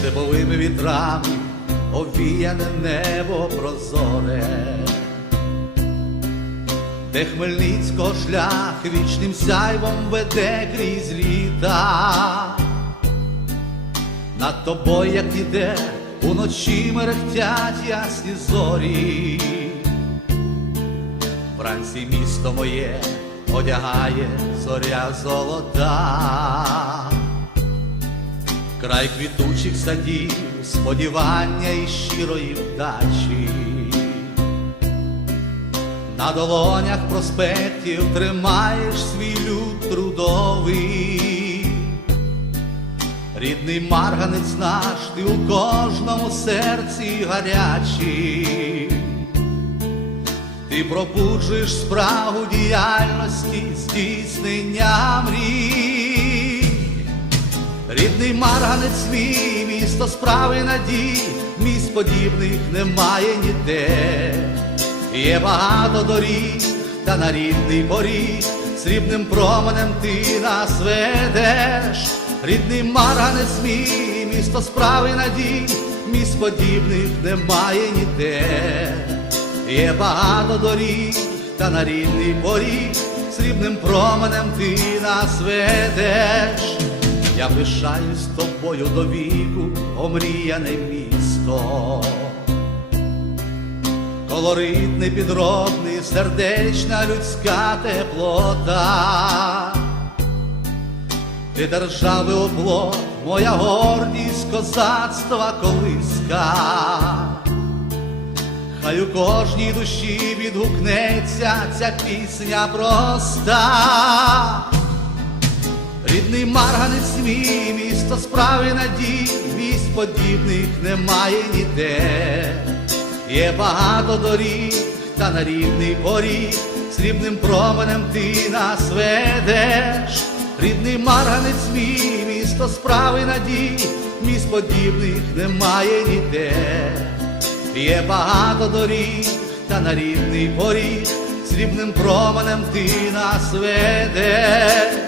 степовими вітрами овіяне небо прозоре, де Хмельницького шлях вічним сяйвом веде крізь літа. Над тобою, як іде, уночі мерехтять ясні зорі. Вранці місто моє одягає зоря золота, край квітучих садів, сподівання і щирої вдачі. На долонях проспектів тримаєш свій люд трудовий. Рідний марганець наш, ти у кожному серці гарячий. Ти пробуджуєш спрагу діяльності, здійснення мрій. Рідний марганець мій, місто справи надій, місць подібних немає ніде. Є багато доріг, та на рідний поріг, срібним променем ти нас ведеш. Рідний марганець мій, місто справи надій, місць подібних немає ніде. Є багато доріг, та на рідний поріг, срібним променем ти нас ведеш. Я пишаюсь тобою до віку, омріяне місто. Колоритний, підробний, сердечна людська теплота. Ти держави оплот, моя гордість козацтва колиска. Хай у кожній душі відгукнеться ця пісня проста. Марганець мій, місто справи надій, місць подібних немає ніде. Є багато доріг, та на рідний поріг, срібним променем ти нас ведеш. Рідний марганець мій, місто справи надій, місць подібних немає ніде. Є багато доріг, та на рідний поріг, срібним променем ти нас ведеш.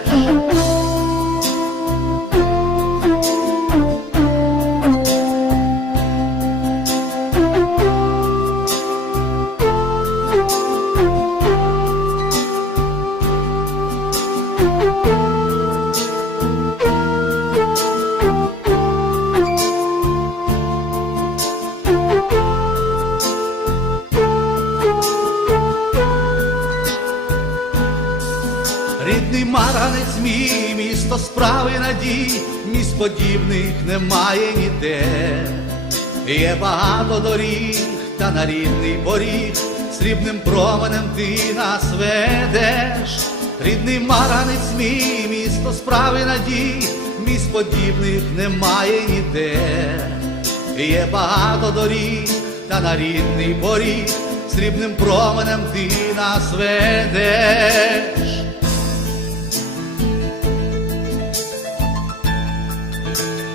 Рідний марганець мій, місто справи надій, місць подібних немає ніде. Є багато доріг, та на рідний поріг, срібним променем ти нас ведеш. Рідний марганець мій, місто справи надій, місць подібних немає ніде. Є багато доріг, та на рідний поріг, срібним променем ти нас ведеш. Bye.